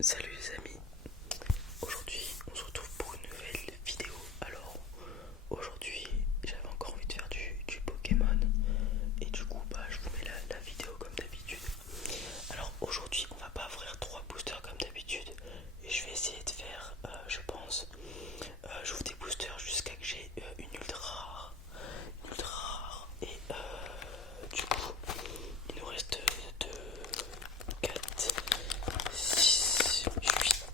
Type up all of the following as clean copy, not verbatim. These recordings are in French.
Salut les amis, aujourd'hui on se retrouve pour une nouvelle vidéo. Alors aujourd'hui j'avais encore envie de faire du Pokémon et du coup je vous mets la vidéo comme d'habitude. Alors aujourd'hui on va pas ouvrir 3 boosters comme d'habitude et je vais essayer de faire je pense j'ouvre des boosters jusqu'à que j'ai une ultra rare. Et du coup il nous reste 2, 4, 6, 8.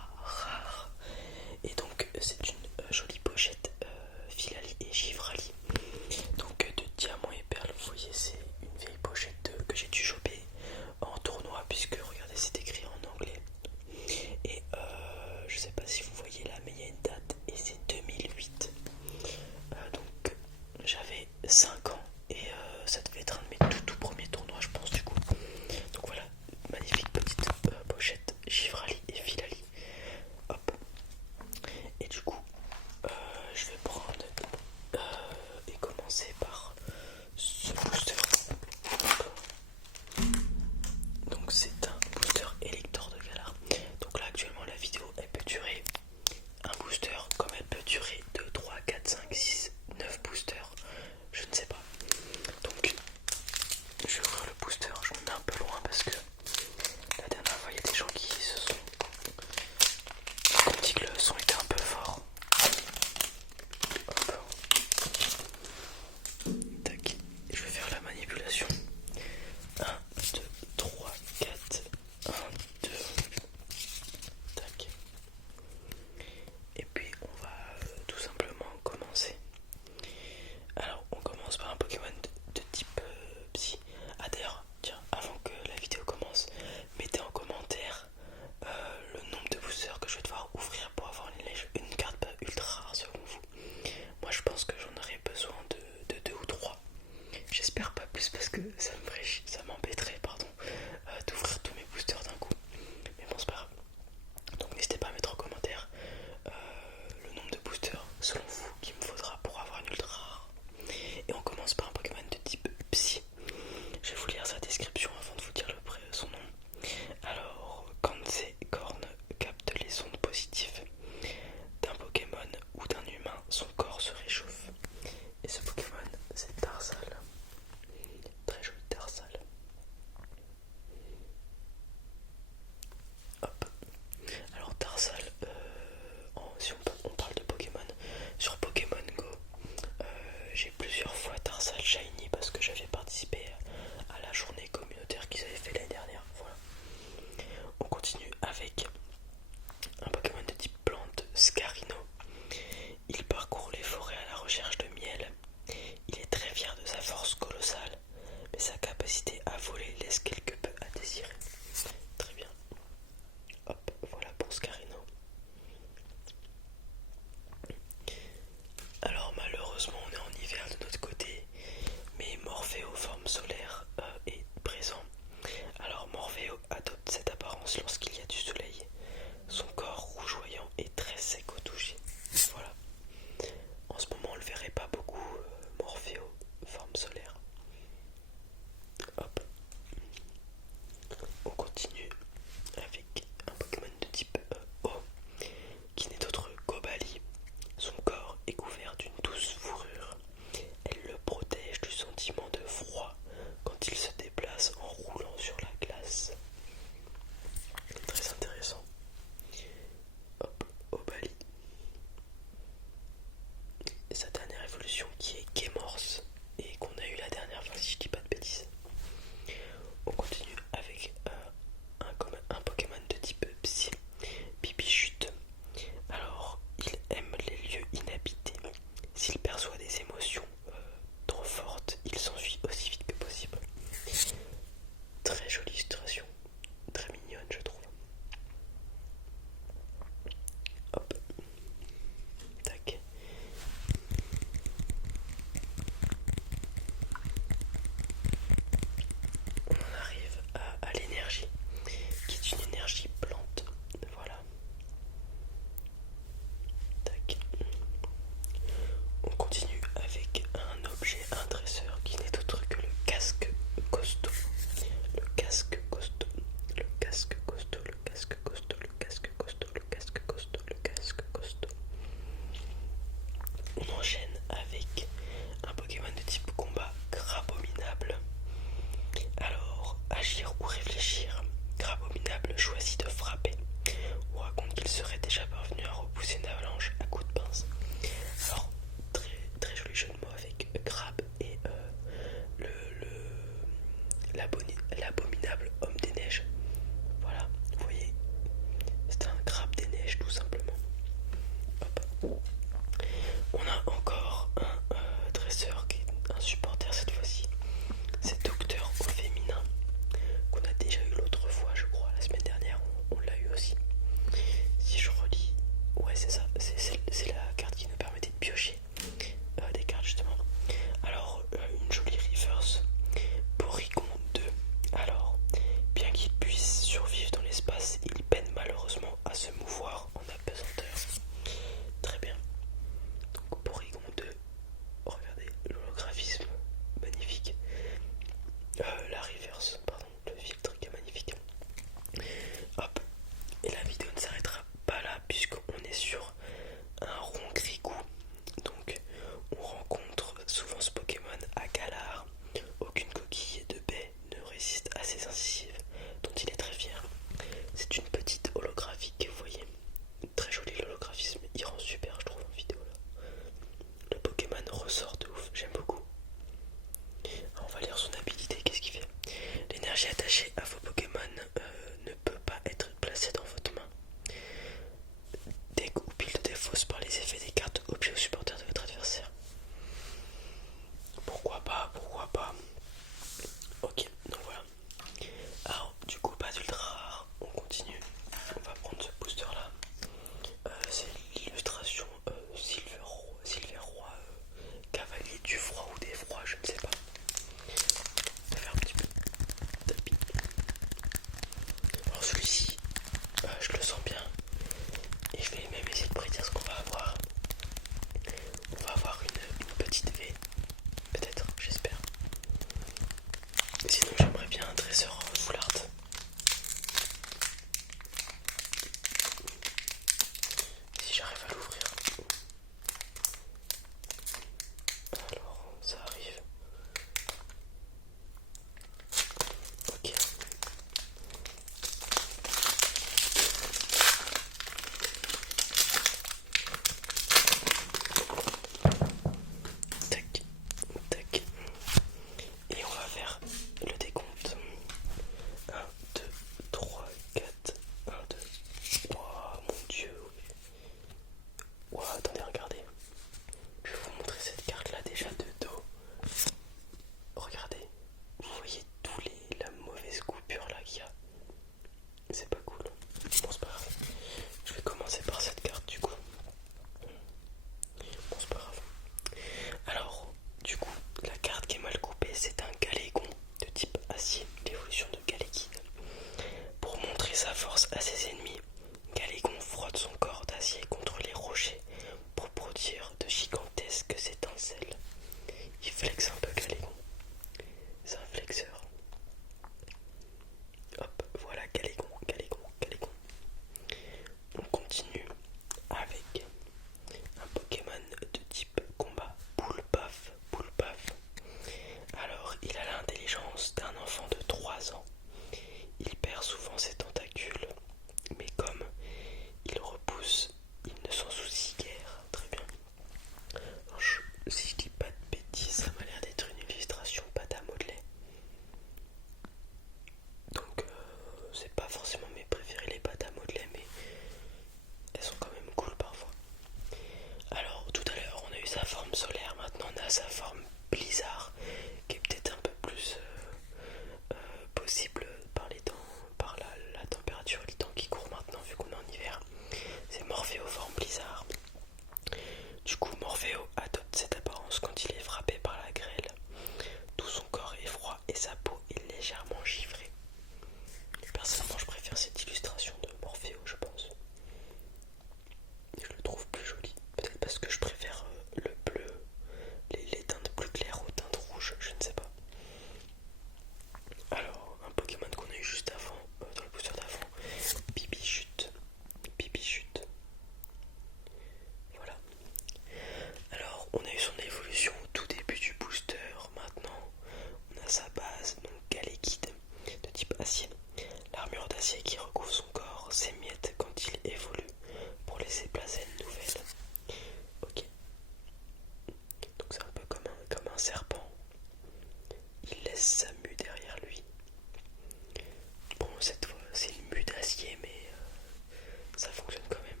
ça fonctionne quand même.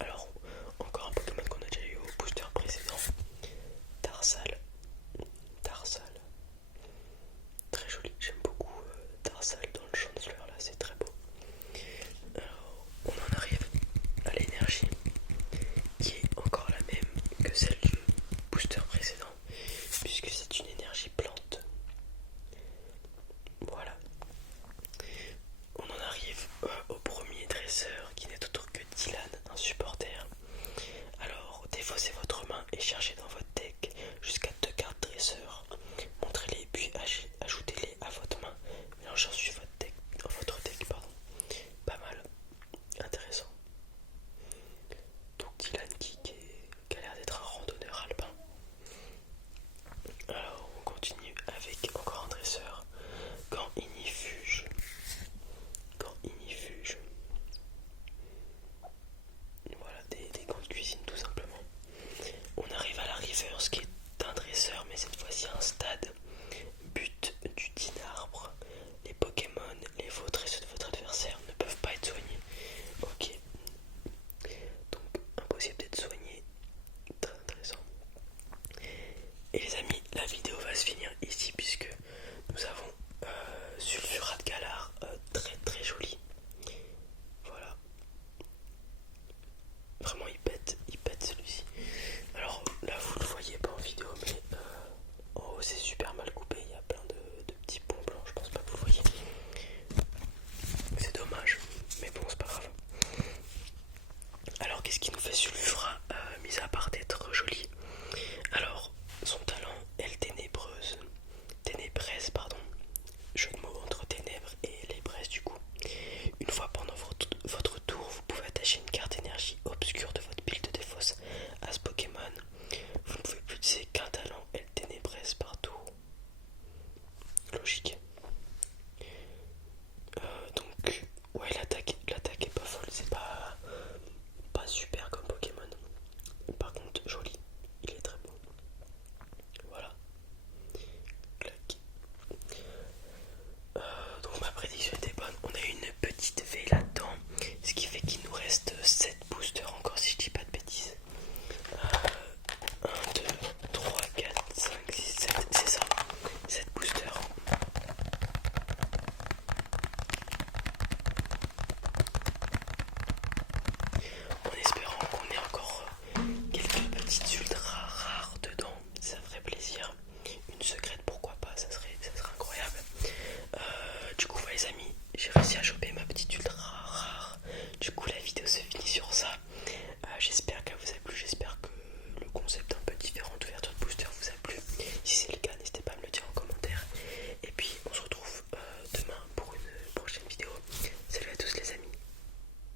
Alors, encore un Pokémon qu'on a déjà eu au booster précédent, Tarsal. Tarsal. Très joli, j'aime beaucoup Tarsal dans le champ de fleurs là, c'est très beau. Alors, on en arrive à l'énergie qui est encore la même que celle du booster précédent, puisque c'est une énergie plante. Voilà. On en arrive au premier dresseur qui n'est autre que Dylan, un supporter. Alors, défaussez votre main et cherchez dans votre deck jusqu'à 2 cartes dresseurs. Montrez-les puis ajoutez-les à votre main. Mélangez ensuite votre deck. Pas mal. Intéressant. Donc Dylan qui a l'air d'être un randonneur alpin. Alors, on continue avec encore un dresseur. Quand Inifuge. Voilà, des gants de cuisine tout simplement. On arrive à la reverse qui est un dresseur, mais cette fois-ci un stade. But du Dinarbre. Les Pokémon, les vôtres et ceux de votre adversaire ne peuvent pas être soignés. Ok. Donc impossible d'être soigné. Très intéressant. Et les amis, la vidéo va se finir ici puisque nous avons Sulfurat Galar, très très joli. Voilà. Vraiment il pète celui-ci. Alors là vous le voyez pas en vidéo mais en haut c'est super mal coupé, il y a plein de petits ponts blancs, je pense pas que vous le voyez. C'est dommage, mais bon c'est pas grave. Alors qu'est-ce qui nous fait Sulfurat, mis à part d'être joli? Alors son talent est ténébraise, jeu de mots entre ténèbres et les braises du coup. Une fois pendant votre tour, vous pouvez attacher une carte énergie obscure de votre pile de défausse à ce Pokémon. Vous ne pouvez plus utiliser qu'un talent et le ténébraise par tour. Logique. Donc, ouais, l'attaque est pas folle, c'est pas super comme Pokémon. Par contre, joli, il est très beau. Voilà. Clac. Donc ma prédiction était bonne, on a une petite V là-dedans, ce qui fait qu'il nous reste 7 boosters encore si je dis pas de bêtises. 1, 2, 3, 4, 5, 6, 7, c'est ça, 7 boosters. En espérant qu'on ait encore quelques petites ultra rares dedans, ça ferait plaisir. Une secrète pourquoi pas, ça serait incroyable. Du coup les amis, j'ai réussi à choper ma petite ultra rare. Du coup la